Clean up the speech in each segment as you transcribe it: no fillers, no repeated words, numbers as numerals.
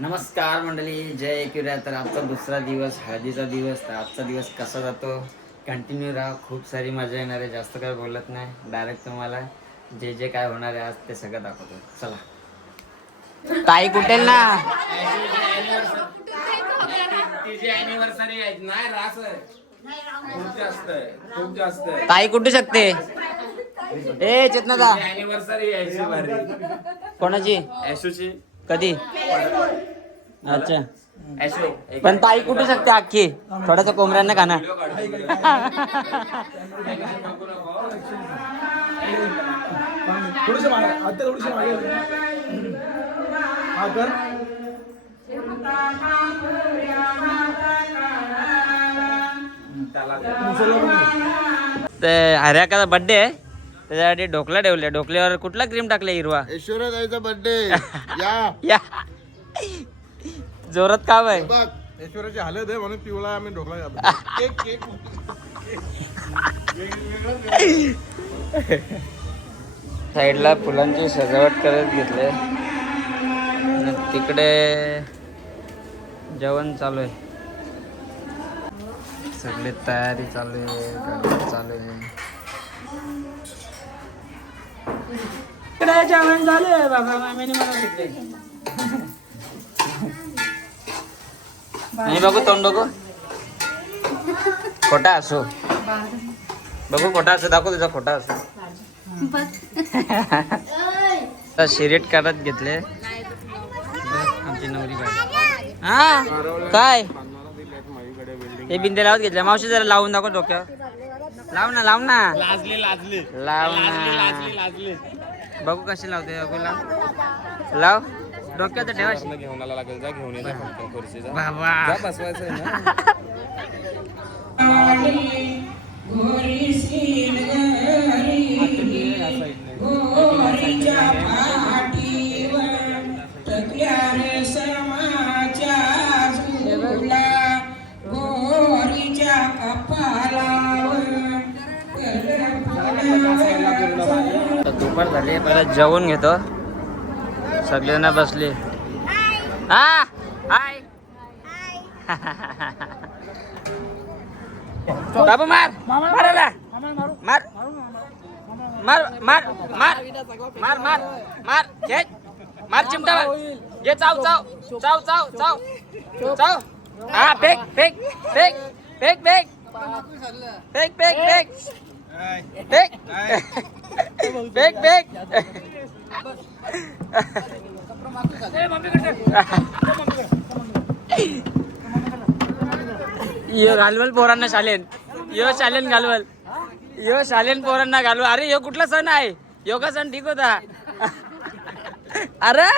नमस्कार मंडळी, जय एकविरा. तर आजचा दुसरा दिवस, हळदीचा दिवस. तर आजचा दिवस कसा जातो कंटिन्यू राहा, खूप सारी मजा येणार आहे. जास्त काय बोलत नाही, डायरेक्ट तुम्हाला जे जे काय होणार आहे आज ते सगळं दाखवतो. चला. ताई कुठेल ना तिची अॅनिव्हर्सरी आहे नाही रास खूप जास्त ताई कुठे शकते. ए चेतनादा अॅनिव्हर्सरी यायची भारी. कोणाची? ऐशूची. कधी? अच्छा. ऐशू पण ताई कुठे शकते अख्खी? थोडासा कोंबड्यांना खाना. थोडीशी मागे आता थोडीशी मागे हा कर ते हर्याकाचा बर्थडे आहे, त्याच्यासाठी ढोकळा ठेवले. ढोकल्यावर कुठला क्रीम टाकले? हिरवा. ऐश्वर्या ताईचा बर्थडे या या जोरात काम आहे. बघ ऐश्वर्याची हालत आहे म्हणून पिवळा आम्ही ढोकळा खातो. केक केक साईडला फुलांची सजावट करत घेतले आणि तिकडे जेवण चालू आहे. सगळी तयारी चालू आहे, गडबड चालू आहे. जेवण झाले बाबा, मामीने मला घेतले. नाही बघू तोंड बघू, खोटा असो बघू, खोटा असो दाखव, तुझा खोटा असो. शिरीट काढत घेतले आमची नवरी बाई. हा काय हे बिंदे लावत घेतले. मावशी जरा लावून दाखव डोक्यावर. लाव ना लाव ना लाव ना, बघू कशी लावते. बघू लाव लाव डोक्यात ठेवा. घेऊन आला लागेल, जा घेऊन ये खुर्चीचा. बाबा बसवायचं ना. दुपार झाली, पहिला जेवून घेतो. सगळ्यांना बसली. हा हाय बाबू मार मारायला मार मार मार मार मार मार मार खेच मार चिमटा घे. चाव चाव चाव चाव चाव चाव. हा फेक फेक फेक फेक फेक फेक फेक फेक फेक फेक फेक. यो घालवल पोरांना शालेन, यो शालेन घालवल, यो शालेन पोरांना घालवल. अरे यो कुठला सण आहे? योगा सण ठीक होता. अरे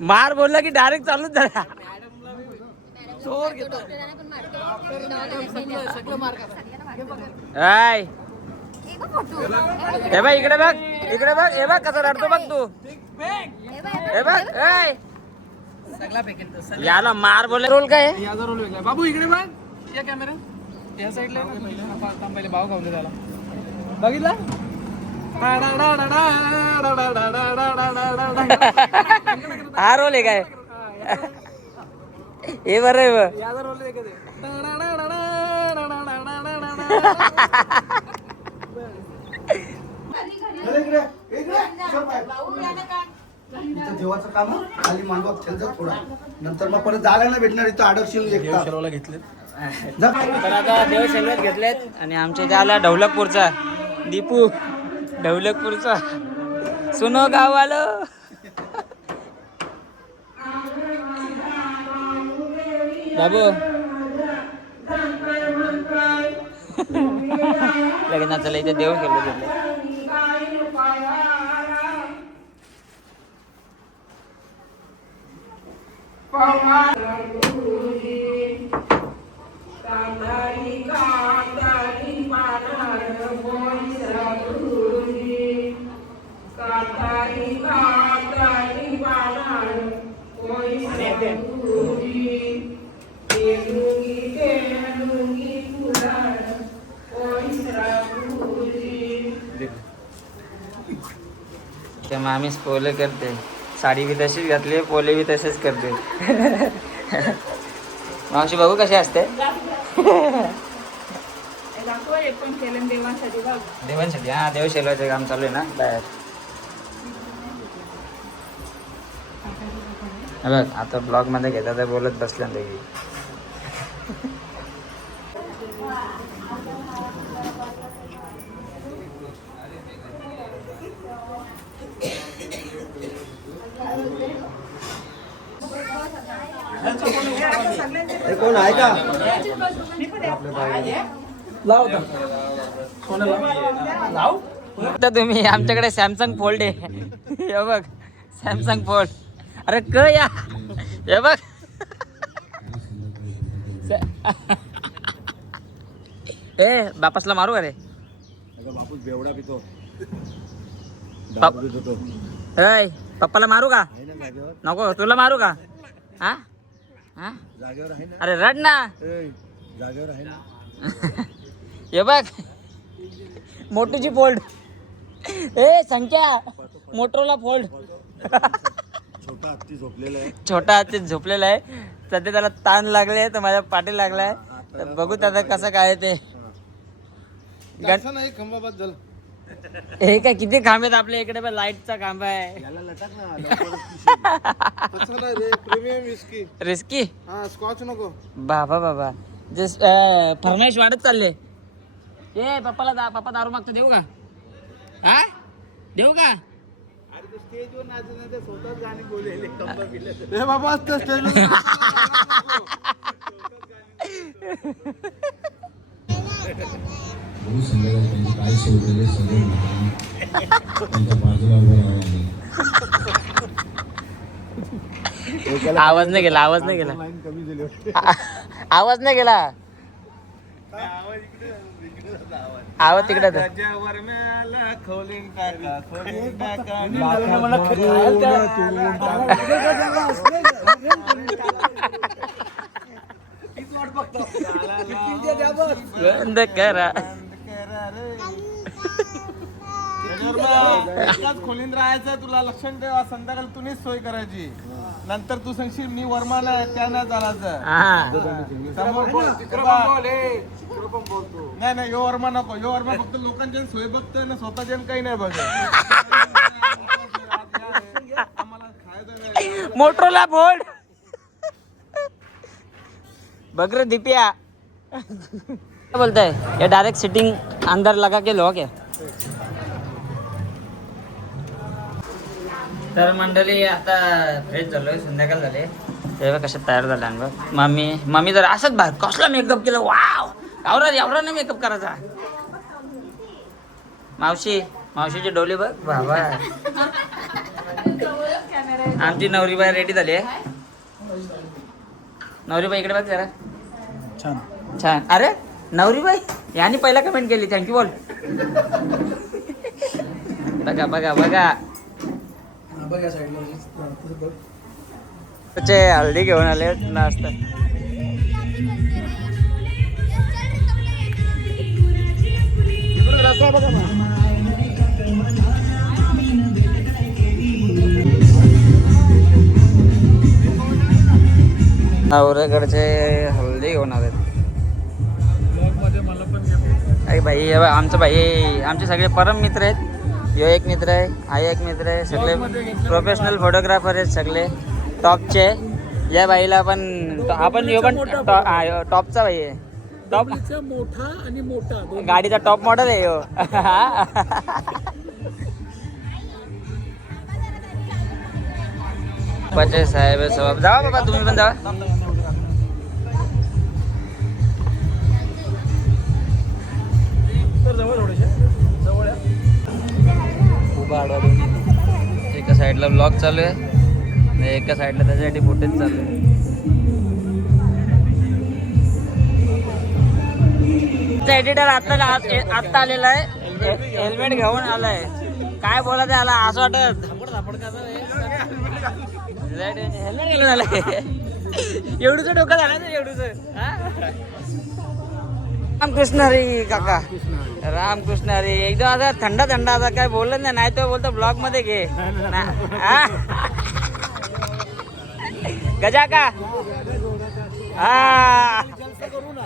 मार बोलला की डायरेक्ट चालूच झाला. हाय हे बघ इकडे बघ, इकडे बघ. हे बघ कसा रडतो बघ तू. हे बघ ऐ याला मार बोले. रोल काय आहे? याचा रोल वेगळा. बाबू इकडे बघ, या कॅमेरा या साईडला पहिले भाव खाऊन त्याला बघितला. हा रोल आहे काय? हे बरं आहे बघ. याचा रोल वेगळा. जेवाचं काम खाली मांडवा खेळचा थोडा, नंतर मग परत जायला नाही भेटणार. इथं अडकशील घेतले. तर आता देव शेलवत घेतलेत आणि आमच्या इथे आला ढवलकपूरचा दीपू. ढवलकपूरचा सुनो गाव आलो. बाबू लग्नाचं इथे देव खेळलो घेतले. ते मामी स्पोले करते. साडी बी तशीच घातली, पोले बी तसेच करते. मावशी बघू कशी असते. देवांसाठी हा, देव शेलवायचं काम चालू आहे ना बाहेर. बघ आता ब्लॉग मध्ये घेता तर बोलत बसल्या दोघी. कोण आहे का? लाव लाव. तर तुम्ही आमच्याकडे सॅमसंग फोल्ड आहे. हे बघ सॅमसंग फोल्ड. अरे क या हे बघ. ए बापासला मारू अरे. बापूस बेवडा पितो. ऐ पप्पाला मारू का? नको तुला मारू का? हा हा जागेवर आहे ना. अरे रड ना. जागेवर आहे ना. हे बघ मोटूची फोल्ड. ए संख्या मोटरोला फोल्ड. छोटा हत्ती झोपलेला आहे. छोटा हाती झोपलेला आहे. सध्या त्याला ताण लागले तर माझ्या पाठी लागलाय. तर बघू त्याचं कसं काय ते. नाही खंबाबाद झालं. हे काय किती खांब आहेत आपल्या इकडे. पण लाईटचा खांब आहे. याला लटक ना. असं नाही रे, प्रीमियम विस्की. रिस्की. हा स्कॉच नको. बाबा बाबा जस फरमाईश वाढत चालले. ए पप्पाला पप्पा दारू मागतो देऊ का? हा देऊ का? स्टेजवर नाचत नाही, स्वतःच गाणी बोलले. कंबर बिले बाबा असतं स्टेजवर. संध्याकाळी त्यांचे काय सोडलेले सगळे त्यांच्या बाजूला उभं राहावं. आवाज नाही गेला. आवाज नाही गेला. लाईन कमी दिली. आवाज नाही गेला. आवाज तिकडे बंद करा. एकाच खोलीत राहायचं. तुला लक्षण ठेवा. संध्याकाळी तुम्हीच सोय करायची. नंतर तू सांगशील मी वर्मा नाही त्या नाही चालायचं. नाही नाही यो वर्मा नको. यो वर्मा फक्त लोकांच्या सोय बघतोय ना, स्वतःच्या काही नाही बघत. आम्हाला खायचं नाही. Motorola fold. बघ रे दीपिया क्या बोलता है ये डायरेक्ट सिटिंग अंदर लगा के लो क्या. तर मंडळी आता फ्रेश झालोय. संध्याकाळ झाले. तेव्हा कशा तयार झाल्या बघ. मम्मी जर असंच बाहेर कसला मेकअप केलं. वाव एवढा नाही मेकअप करायचा. मावशीची डोली बघ बाबा. आमची नवरीबाई रेडी झाली आहे. नवरीबाई इकडे बघ जरा. छान छान. अरे नवरीबाई यांनी पहिला कमेंट केली. थँक्यू बोल. बघा बघा बघा. बघ या साईडला बघ. त्याचे हल्दी घेऊन आले नाश्ता. नवऱ्याकडचे हल्दी घेऊन आले. अरे भाई हे बघ, आमचं भाई आमचे सगळे परम मित्र आहेत. यो एक मित्र आहे, हा एक मित्र आहे. सगळे प्रोफेशनल फोटोग्राफर आहेत. सगळे टॉपचे. या बाईला पण आपण यो पण टॉपचा भाई आहे. टॉप मोठा आणि मोठा गाडीचा टॉप मॉडेल आहे यो. साहेब साहेब जावा बाबा तुम्ही पण जावा. एका साईडला ब्लॉग चालू आहे आणि एका साईडला त्याच्यासाठी फुटेज चालू आहे. एडिटर आत्ता आलेला आहे. हेल्मेट घेऊन आलाय. काय बोलायचं आला असं वाटत. हेल्मेट घेऊन आलाय. एवढूच डोकं झालं ना एवढूच. रामकृष्ण हरी काका. रामकृष्ण हरी. एकदम आता थंडा आता काय बोलत नाही. तो बोलतो ब्लॉग मध्ये घे. गजा का हा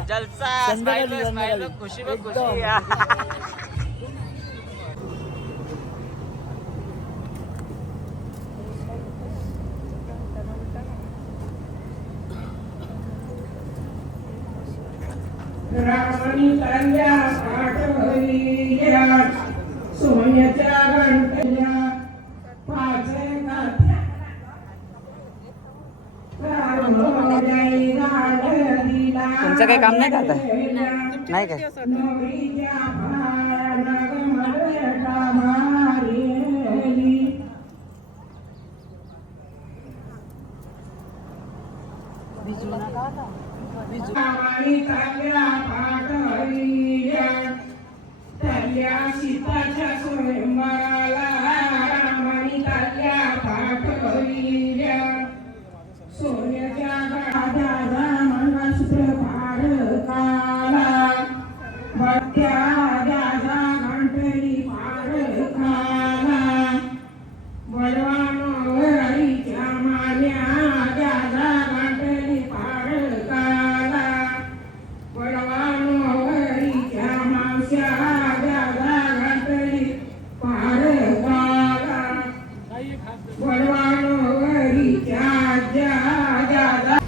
जलसा स्माइल खुशी में खुशी रावणी तांड्या पाठवल्या सोन्याच्या घंटल्या पाच तुमचं काही काम नाही का आता नाही काय तांब्या पाठवल्या त्याल्या सीताच्या स्वयंवराला रामानी तांब्या पाठवल्या सोन्याच्या गाड्या मंगळसूत्र फाडकाला बट्ट्या द्याजा घंटली फाडकाला बडवानोवरीच्या मान्या द्याजा घंटली फाडकाला बडवानोवरीच्या मावश्या द्याजा घंटली फाडकाला बडवानोवरीच्या आज्या द्याजा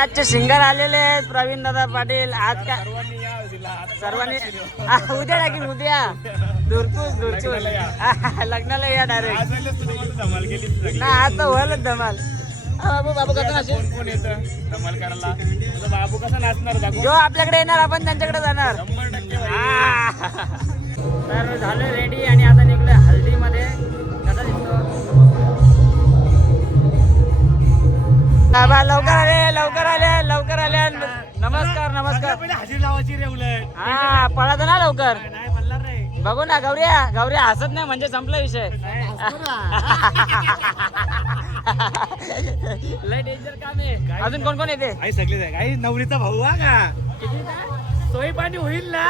आजचे सिंगर आलेले आहेत प्रवीण दादा पाटील आज काय सर्वांनी उद्या टाकीन उद्या दूरतूस लग्नाला या डायरेक्ट ना आज तर व्हायलाच धमाल बाबू बाबू कसं नाचेल कोण येतं धमाल करायला तुझा बाबू कसा नाचणार दाखव जो आपल्याकडे येणार आपण त्यांच्याकडे जाणार 100% तर झालं रेडी आणि आता निघलं हल्दीमध्ये कसा दिसतो बाबा लवकर आले नमस्कार हजेरी लावायची रे उलट हा पळा ना लवकर नाही म्हणणार रे बघू ना गौऱ्या हसत नाही म्हणजे संपला विषय लय डेंजर काम आहे अजून कोण कोण येते आई सगळेच आहे आई नवरीचा भाऊ हा का सोय पाणी होईल ना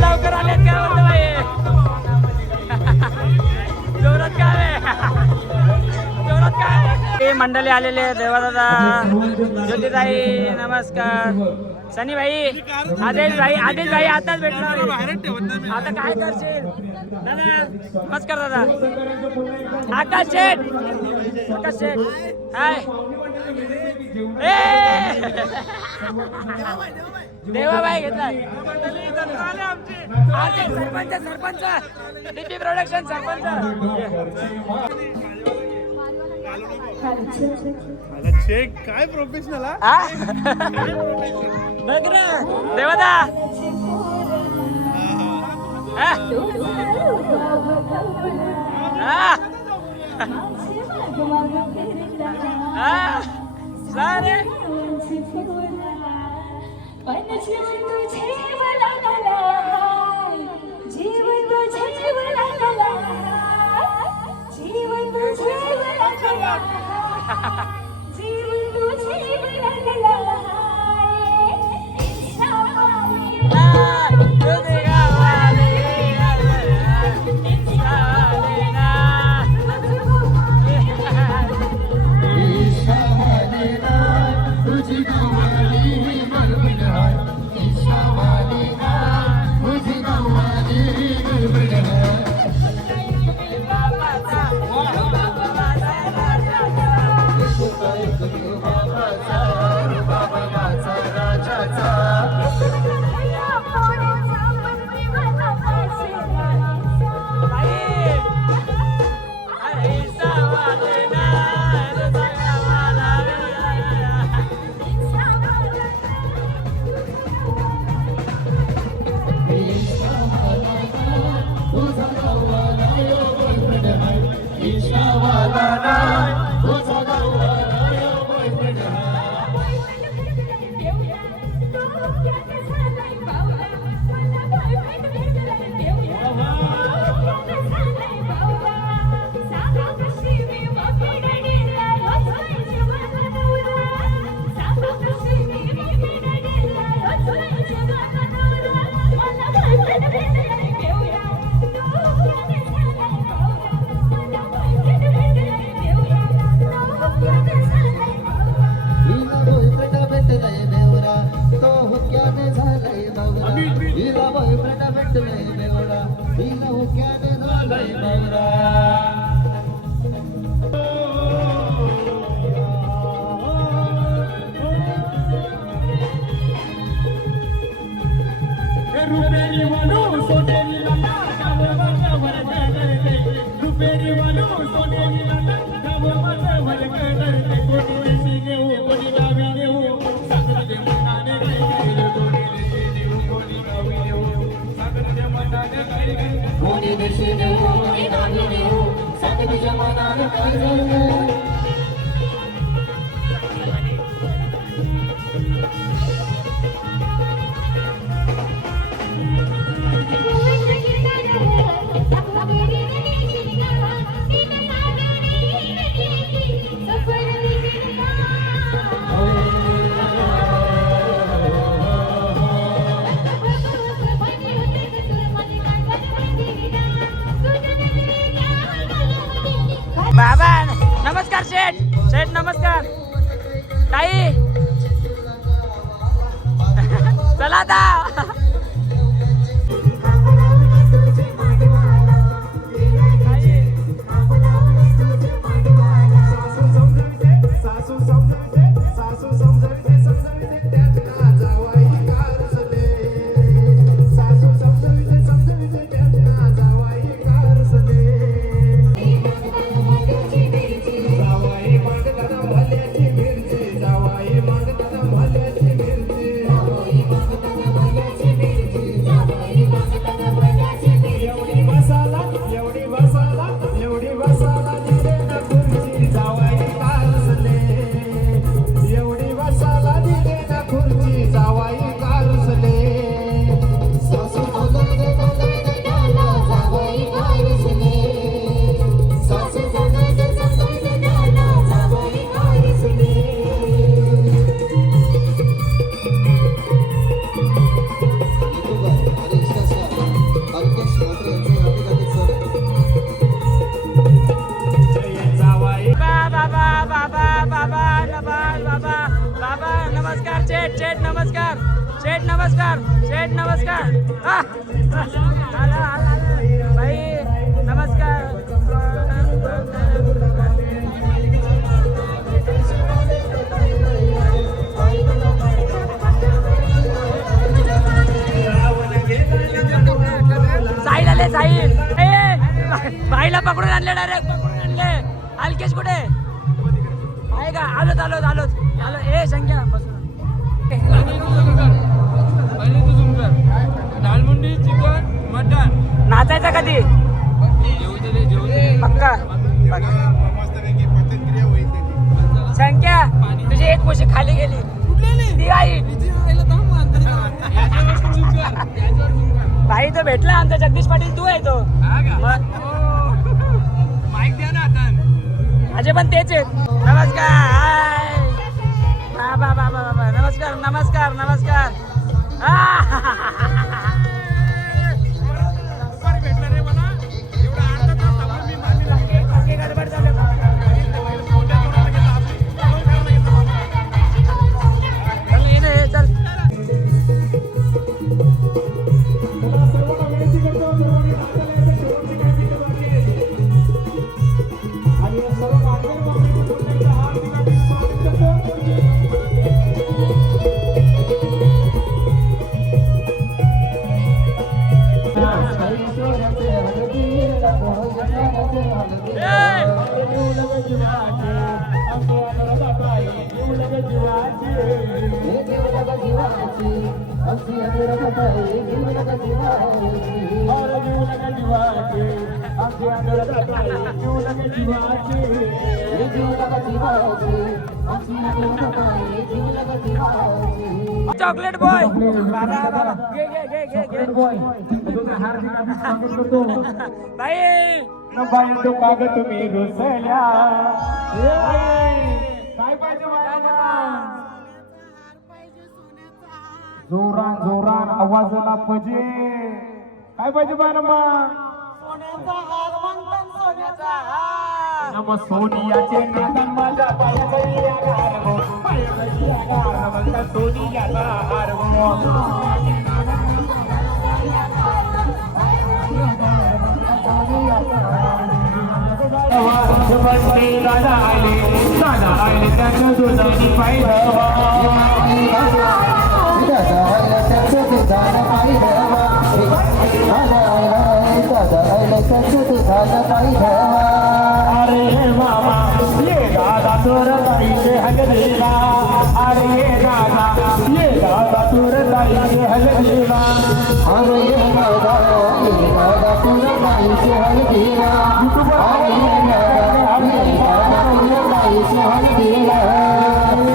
लवकर आलेत काय म्हणतो बाई जोरात काय हे मंडळी आलेले देवादादा ज्योतिताई नमस्कार सनी भाई आदेश भाई आताच भेटणार आता काय करशील दादा नमस्कार दादा आकाश शेठ हाय देवाबाई घेतला sarpanch DP production sarpanch check काय प्रोफेशनल बघ रे देवादा सारे बाबा नमस्कार शेठ. शेठ नमस्कार. ताई चला आता. नमस्कार शेठ. शेठ नमस्कार. शेठ नमस्कार. शेठ नमस्कार. भाई नमस्कार. साहिल आले. साहिल भाईला पकडून आणले. डायरेक्ट पकडून आणले. अलकेश कुठे आहे का? आलोच आलोच आलोच आलो. ए संख्या दालमुंडी चिकन मटन. नाचायचा कधी? पक्का. संख्या तुझी एक पोशी खाली गेली. ती आई भाई तो भेटला आमचा जगदीश पाटील. तू आहे तो. माईक द्या ना आता. माझे पण तेच आहेत. नमस्कार. बाबा बाबा बाबा नमस्कार नमस्कार नमस्कार. भेटला रे मला. एवढा अर्धा तास थांबून मी मारली लागते. गडबड झाली. चल चॉकलेट बॉय. भाई तुम्ही रुसल्या काय पाहिजे जोरान जोरान आवाजाला पाहिजे. काय पाहिजे बाळांबा? नम सोनियाचे नादन माझ्या पायाखाली आगार गो. पायाखाली आगार म्हणता सोनियाचा हार गो. बंडे दादा आले त्याचं दुधाने पाहिलं अरे मामा ये दादा तोर ताईचे हलदीला अरे ये दादा तोर ताईचे हलदीला अरे ये दादा तोर ताईचे हलदीला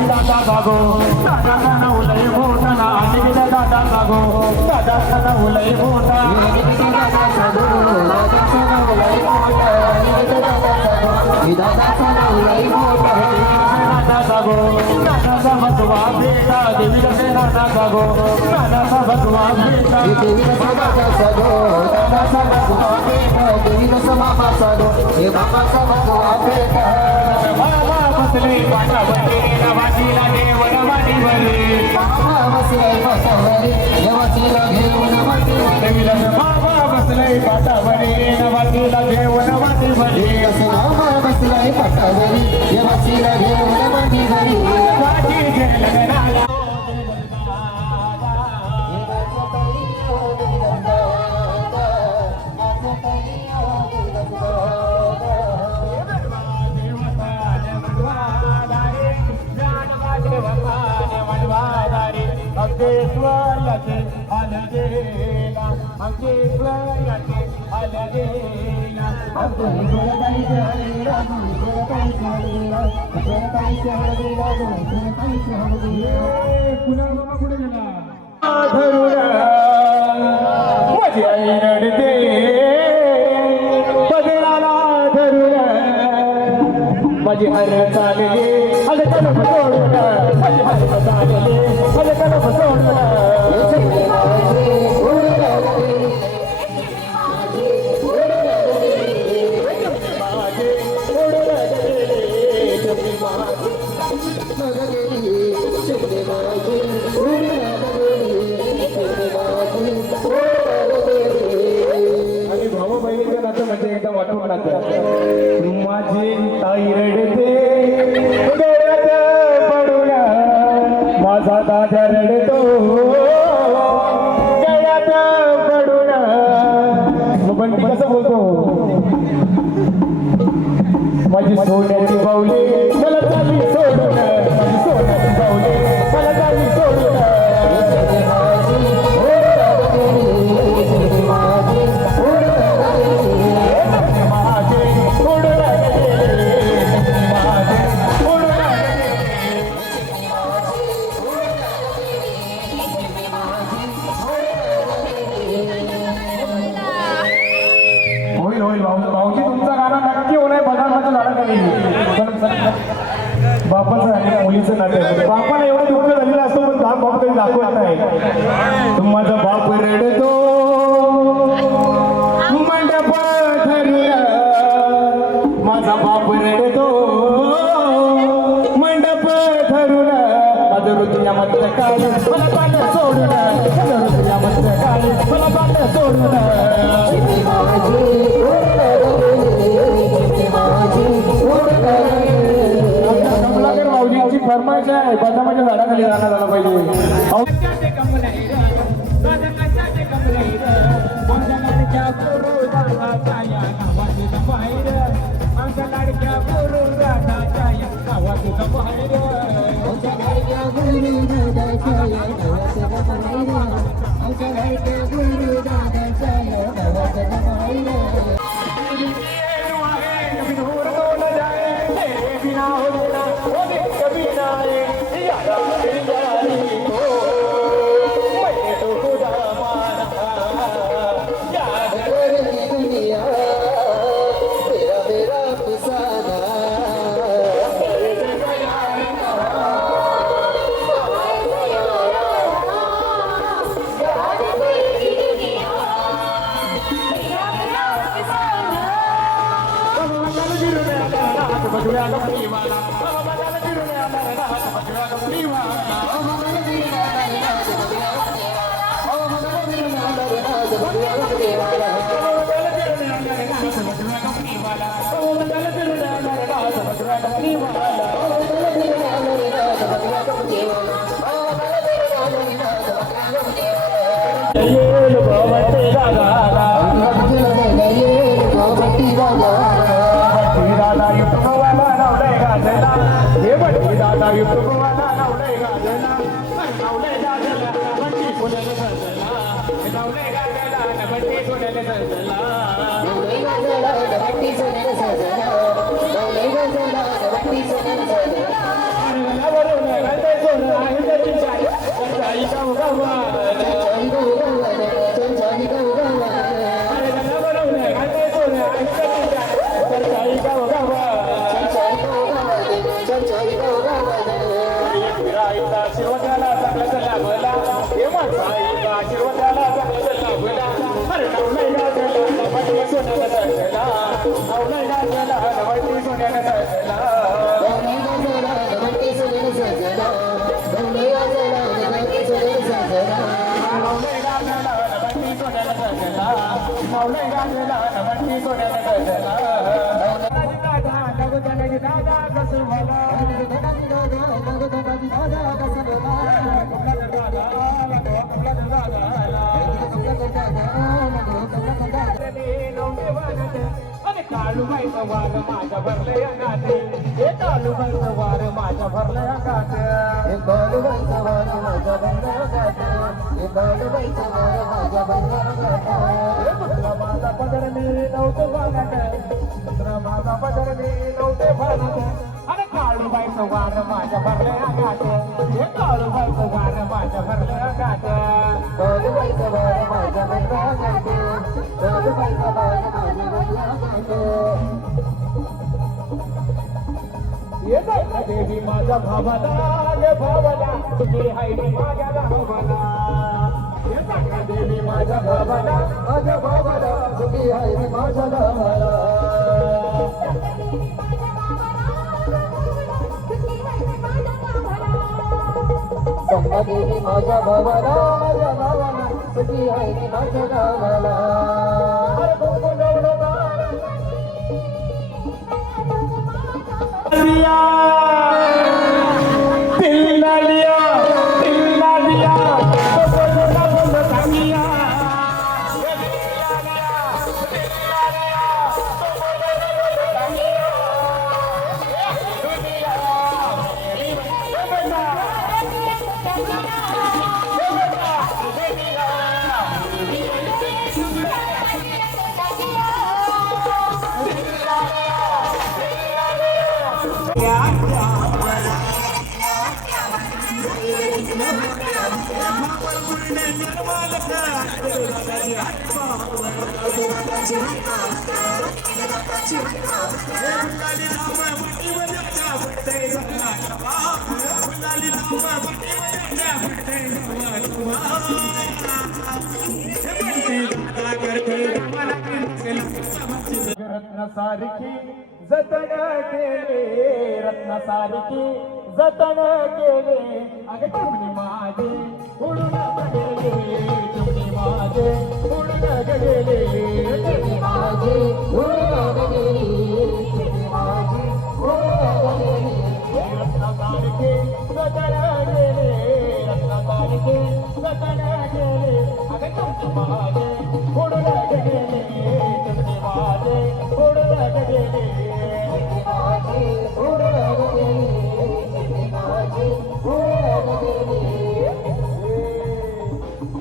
दादा बागो दादा ना उलय मोठा ना निघला दादा बागो दादा ना उलय मोठा दादा बागो दादा भगवा बेटा देवी से दादा बागो दादा भगवा बेटा देवी से दादा सागो दादा भगवा बेटा देवी से मामा सागो हे मामा सा भगवा बेटा मामा बसले पाटा बसले नवाजीला देवन वाटी वरे मामा बसले पाटा वरे नवाजीला देवन वाटी वरे मामा बसले पाटा वरे नवाजीला देवन वाटी वरे मामा बसले पाटा वरे नवाजीला देवन वाटी वरे वाटी गेला अंकेश्वराचे हलगेला अंकेश्वराचे हलगेला अंकेश्वराचे हलगेला अंकेश्वराचे हलगेला पुन्हा कुठे गेला धरुणा माझी आई रडते पदराला धरुणा माझी हर चालले हल तलफ सोडून माझी हर चालले हल तलफ सोडून आणि भाऊ बहिणीचं नातं म्हणजे एकदम वाटून नातं माझी ताई रडते डोळ्यात पडून माझा दादा रडतो डोळ्यात पडून पण ती कसं बोलतो माझी सोन्याची बावली मला चालली सोडून माझी सोन्याची बावली मला चालली सोडून भाऊजी तुमचं गाणं नक्की होणार बघायचं झालं का नाही बापाचं आणि मुलीचं नातं बापाला एवढं दुःख झालेलं असतो पण बाप कधी दाखवत नाही माझा बाप रडतो मंडप धरुया माझा बाप रडतो मंडप धरुन माझं ऋतुया मधलं काळ मला पाठ सोडून माझं ऋतुया मधलं काळ मला पाठ सोडून कमलाकर माऊलींची फरमाईश आहे बदामाच्या झाडाखाली राहणार झाला पाहिजे काळूबाईचं वार माझ्या भरले अंगाते हे काळूबाईचं वार माझ्या भरले अंगाते हे काळूबाईचं वार माझ्या भरले अंगाते हे काळूबाईचं वार माझ्या भरले अंगाते दुसरा माझा पदर मी नव्हते भागात दुसरा माझा पदर मी नव्हते भागात अरे काळूबाईचं वार माझ्या भरले अंगाते हे काळूबाईचं वार माझ्या भरले अंगाते काळूबाईचं वार माझ्या भरले अंगाते काळूबाईचं वार माझ्या भरले अंगाते देवी माझ्या भावाला गे भावाला तुझी हाय माझ्या भावाला देवी माझ्या भावाला माझ्या भावाला तुझी हाय माझ्या भावाला संगा देवी माझ्या भावाला माझ्या भावाला तुझी हाय माझ्या भावाला रत्नसारखी जतन केले रत्नसारखी जतन केले अगं तुम्ही माझे उडून गेले तुम्ही माझे उडून गेले तुम्ही माझे उडून गेले तुम्ही माझे उडून गेले रत्नसारखी जतन केले रत्नसारखी जतन केले अगं तुम्ही माझे उडून गेले तुम्ही माझे उडून गेले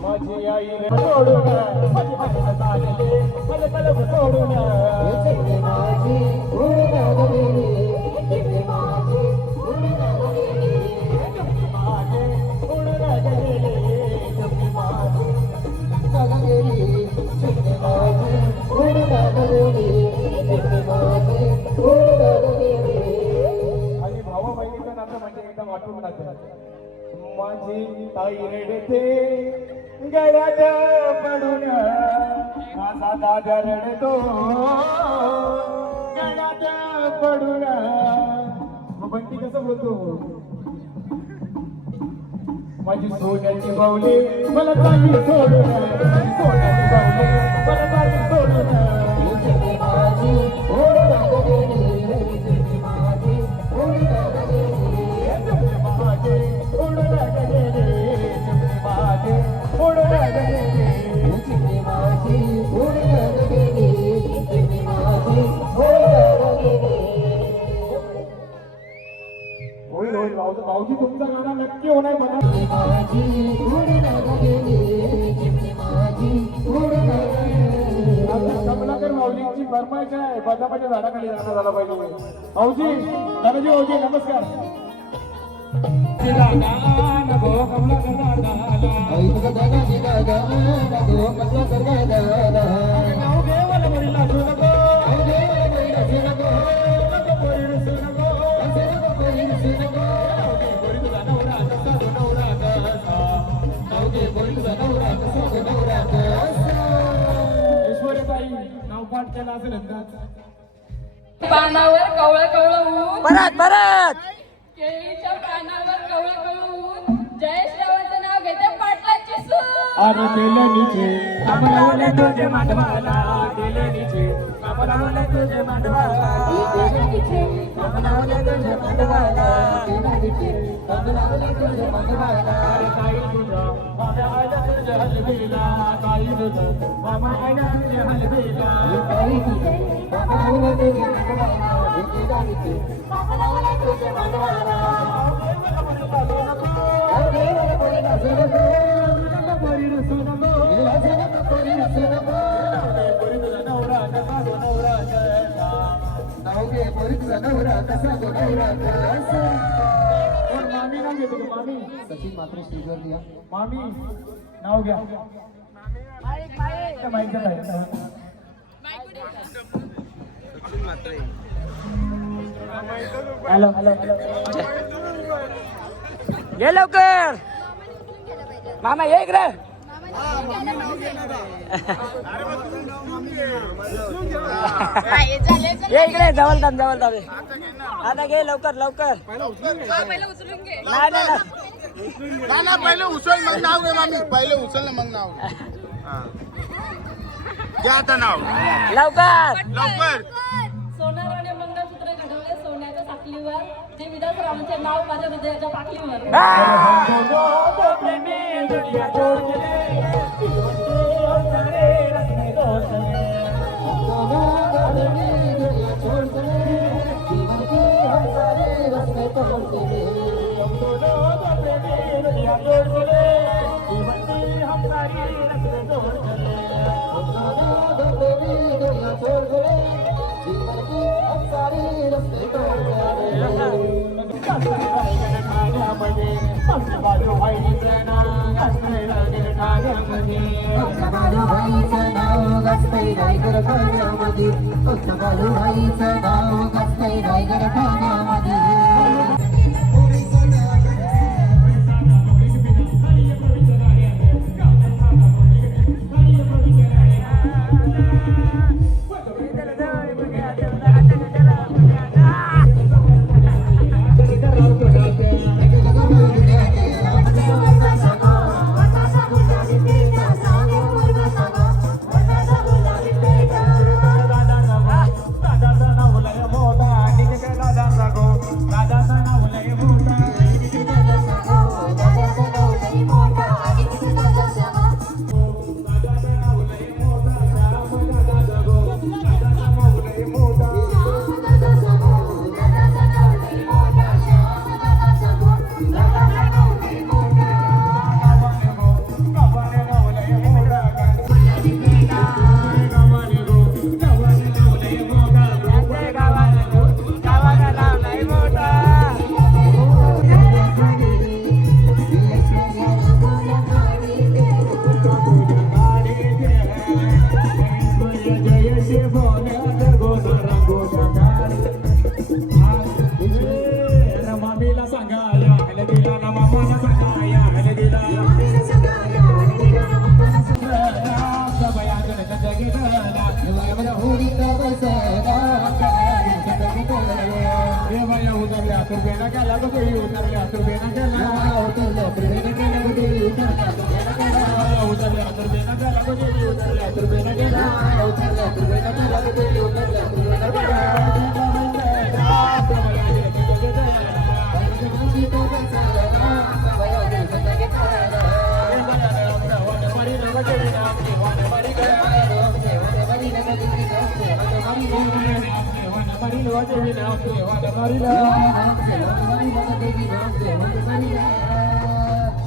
माझी आई सोडून माझी बहीण चालले मला तलप सोडून माझी उडून गेली माझी उडून गेली माझे उडून गेली तुम्ही माझी गेली तुम्ही माझी उडून गेली तुम्ही माझी उडून गेली आणि भावा बहिणीचं नातं म्हणजे एकदम वाटून नातं माझी ताई रडते गळ्यात पडून माझा दादा रडतो गळ्यात पडून मग बंटी कसं बोलतो माझी सोन्याची बावली मला ताई सोडून सोन्याची बावली मला ताई सोडून माझी ओढ गेली माझी ओढ गेली माझे उडून गेले माझे उडून गेले माझी उडला गेली चिमणी माझी उडला गेली. कमलाकर माऊलींची फरमाईश आहे बदामाच्या झाडाखाली जाणं झाला पाहिजे माऊजी दादाजी माऊजी नमस्कार आई तुझा दादा दिला दादा गो कसला करगा दादा नाव देवाला मुलीला असू नको आई देवाला बोलीला असू नको नको पोरीला असू नको असे नको बोलीला असू नको पोरी तुझा नवरा कसा तो नवरा कसा नवगे बोली तुझा नवरा कसा तो नवरा कसा. ऐश्वर्याताई नाव पाठ केलं असेल अंदाज पानावर कवळं कवळं ऊन परत केळीच्या पानावर कवळं कवळं ऊन जयश्रावाचं नाव घेते पाटलाची सून. अरे तेलनीचे कमलावले तुझे मांडवाला तेलनीचे कमलावले तुझे मांडवाला कमलावले तुझे मांडवाला तेलनीचे कमलावले तुझे मांडवाला ताई तुझा माझ्या आईला तुझ्या हलवीला ताई तुझा मामा आईला तुझ्या हलवीला ताई तुझे कमलावले तुझे मांडवाला तेलनीचे कमलावले तुझे मांडवाला आई देवाला बोलीला असू नको पोरीला असू नको असू नको बोलीला असू नको पोरी तुझा नवरा कसा तो नवरा कसा नवगे बोली तुझा नवरा कसा तो नवरा कसा. पण मामी नाव घेतो का मामी सचिन मात्र स्टेजवर लिहा. मामी नाव घ्या त्या माईकचं काय हॅलो हॅलो ये लवकर मामा ये इकडे ये इकडे जवळ थांब आता घे लवकर लवकर पहिलं उचलून घे. नाही नाही नाही. ना पहिले उचल मग नाव घे मामी पहिले उचल ना मग नाव घ्या आता नाव लवकर लवकर सोनाराने मंगळसूत्र घडवले सोन्याच्या साखलीवर जे विधानरावांचे नाव माझ्या हृदयाच्या पाकलीवर. बालूबाईचं नाव गाजतंय रायगड ठाण्यामध्ये बालूबाईचं नाव गाजतंय रायगड ठाण्यामध्ये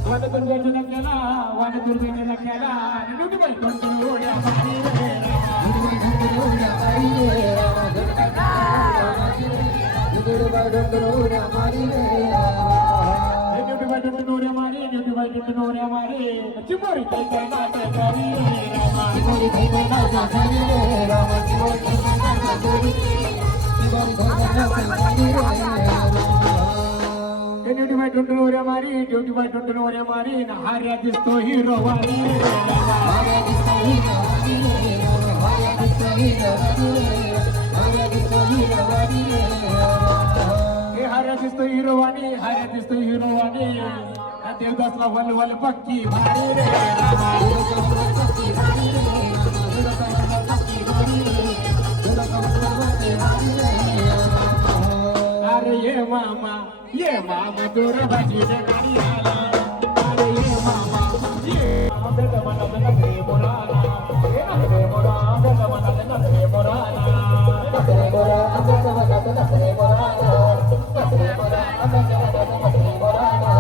दुर्गेच्या नक्याला वाट दुर्गेच्या नक्याला ड्युटीबाई टुनटुनी उड्या मारी रे ड्युटीबाई टुनटुनी मारी ड्युटीबाई टुनटुनी मारी चिमोरी त्याच्या नाट्या करी रे रामा चिमोरी त्याच्या नाट्या करी रे रामा चिमोरी त्याच्या नाट्या करी ड्युटीबाई टुनटुनी मारी ड्युटीबाई टुनटुनी मारी ना हार्या दिसतो हिरो वारी हार्या दिसतो हिरो हार्या दिसतो हिरो हार्या दिसतो हिरो वारी हार्या दिसतो हिरो वाणी हार्या दिसतो हिरो वाणी देवदासला वलवल पक्की भारी रे अरे ये मामा दूर भाजी गाडी आला अरे ये मामा ये बेटा मना नखरे मोराना ये नखरे मोरा बेटा मना नखरे मोराना नखरे मोरा बेटा मना नखरे मोराना नखरे मोरा बेटा मना नखरे मोराना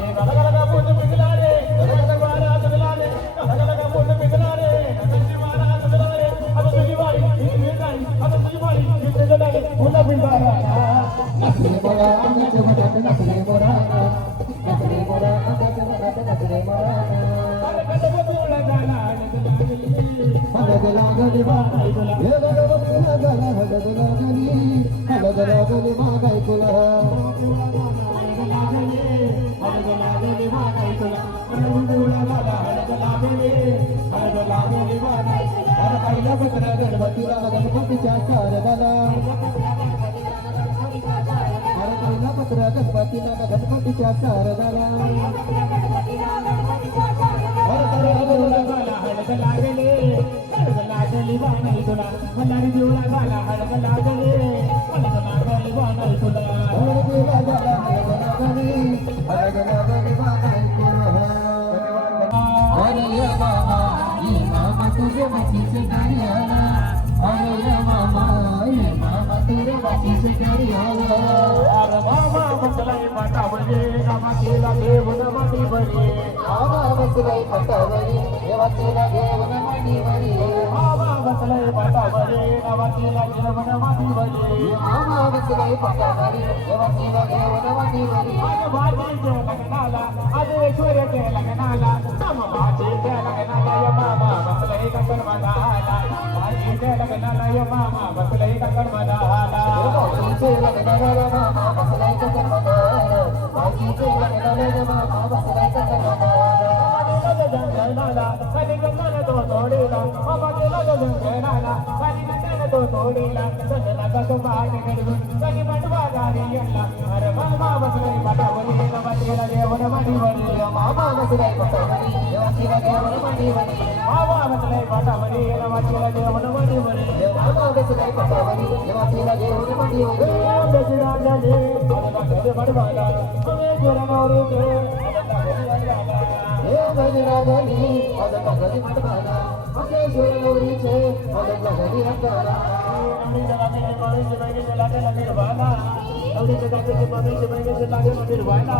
ये गलगलगा बोल पिघला रे गलगलगा वारा पिघला रे गलगलगा बोल पिघला रे नखरे मारा पिघला रे अब तुझी बारी इतनी गाड़ी अब तुझी बारी इतने जलाले बोला पिघला नखरे मोरा बेटा मना नखरे मोराना नखरे मोरा बेटा मना नखरे मोराना लागली बागाई तुला हे लागली बागाई तुला गणपतीला गणपतीच्या शारदाला पत्र गणपतीला गणपतीच्या शारदाला हळद लागले हळद लागली बाणाई तुला मल्हारी देवळा झाला हळद लागले हळद लागली बाणाई तुला हळद देवळा झाला हळद लागली बाणाई तुला अरे ये मामा तुझे बसीचे घरी आला अरे ये मामा तुझे बसीचे घरी आला अरे मामा बसलाय पाटावले नामा केला देवन माटी बरी मामा बसलाय पाटावले देवा केला देवन माटी बरी मामा बसलाय पाटावले नामा केला देवन माटी बरी मामा बसलाय पाटावले देवा केला देवन माटी बरी आज भाजीच्या लग्नाला आज ऐश्वर्याच्या लग्नाला नाम भाजीच्या लग्नाला या मामा बसलाय कंकण मधाला भाजीच्या लग्नाला या मामा बसलाय कंकण मधाला भाजीच्या लग्नाला मामा बसलाय कंकण मधाला भाजीच्या लग्नाला या मामा बसलाय कंकण मधाला जंगलाला कधी गंगाला तो तोडीला बाबा गेला तो जंगलाला कधी गंगाला तो तोडीला जंगलाचा तो पाठ घडवून कधी मंडवा गाडी येला अरे मामा बसलाय पाटावली नवतीला देवन माडीवली मामा बसलाय पाटावली नवतीला देवन माडीवली मामा बसलाय पाटावली नवतीला देवन माडीवली मामा बसलाय पाटावली नवतीला देवन माडीवली बेजरा जाले अरे घरे बडवाला हमें जोरनौरी के हे बजरागली अदका गली मडवाला हमें जोरनौरी के अदका गली रंगाला नमी जगा के मारे से बैठे चला के लगे वाला अवरी जगा के मारे से बैठे चला के लगे वाला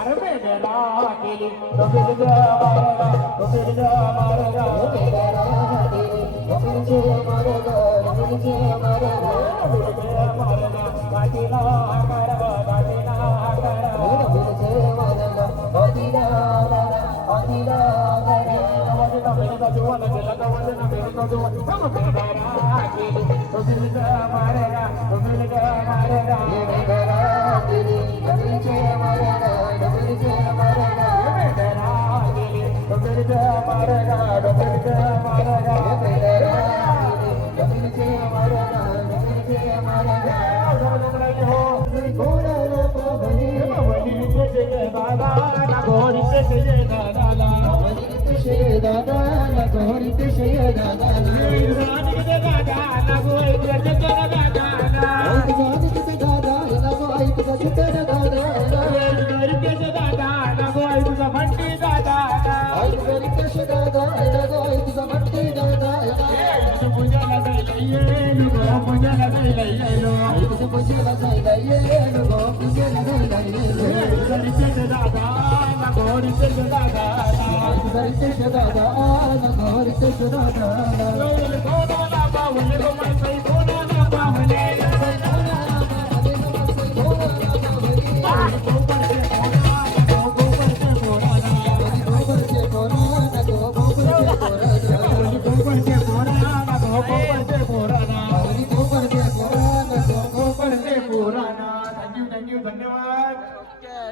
अरे बेजरा केली तो बेजरा मारेगा तो बेजरा मारेगा तो बेजरा केली तो बेजरा मारेगा तो बेजरा मारेगा तो बेजरा मारेगा काटीला आकारा काटीला आकारा तो बेजरा मारेगा काटीला आकारा काटीला आकारा वजना मेरा जुवाना जला वजना मेरा जुवाना हम बेजरा केली तो बेजरा मारेगा तो बेजरा मारेगा ये बेजरा केली तो बेजरा मारेगा तो बेजरा मारेगा ये बेजरा केली तो बेजरा मारेगा तो बेजरा मारेगा ये बेजरा केली तो बेजरा मारेगा तो बेजरा मारेगा घोड़ा ना पावली पावली के दादा ना घोड़ी के दादा पावली के दादा ना घोड़ी के दादा रानी के दादा ना घोड़ी के दादा रानी के दादा ना घोड़ी के दादा घर के दादा ना घोड़ी के भट्टी दादा घर के दादा ना घोड़ी के भट्टी दादा पूजा लगाइए लो पूजा लगाइए लो पूजा लगाइए लो पूजा लगाइए लो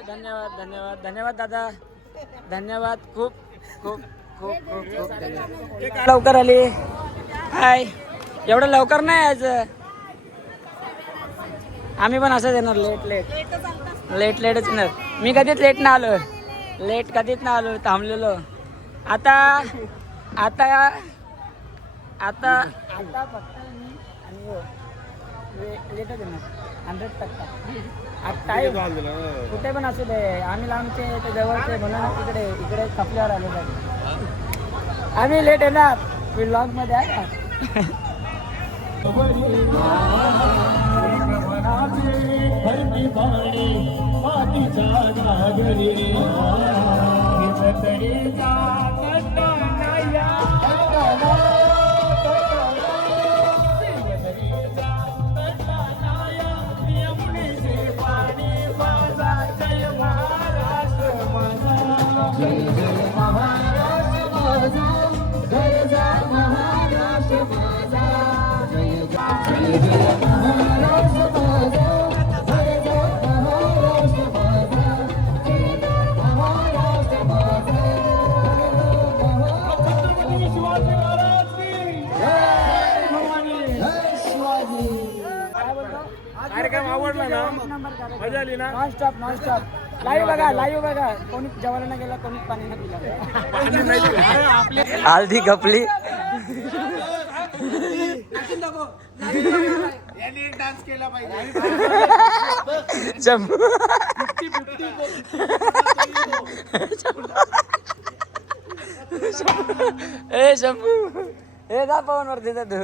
धन्यवाद धन्यवाद धन्यवाद दादा धन्यवाद खूप खूप खूप खूप खूप धन्यवाद लवकर आली हाय एवढं लवकर नाही यायचं आम्ही पण असंच येणार लेट लेटच येणार मी कधीच लेट ना आलो लेट कधीच ना आलो थांबलेलो आता आता आता आता फक्त मी आणि लेटच येणार 100% टाईम कुठे पण असू दे आम्ही लांबचे ते जवळचे म्हणून इकडे इकडे कपल्यावर आलो पाहिजे आम्ही लेट येणार व्लॉग मध्ये आहे का कार्यक्रम आवडला ना मजा आली ना नॉन स्टॉप लाईव्ह बघा कोणी जेवायला नाही गेला कोणी पाणी नाही पिला हल्दी कपली डान्स केला पाहिजे ए शंभू हे जा पवन वरती जा तू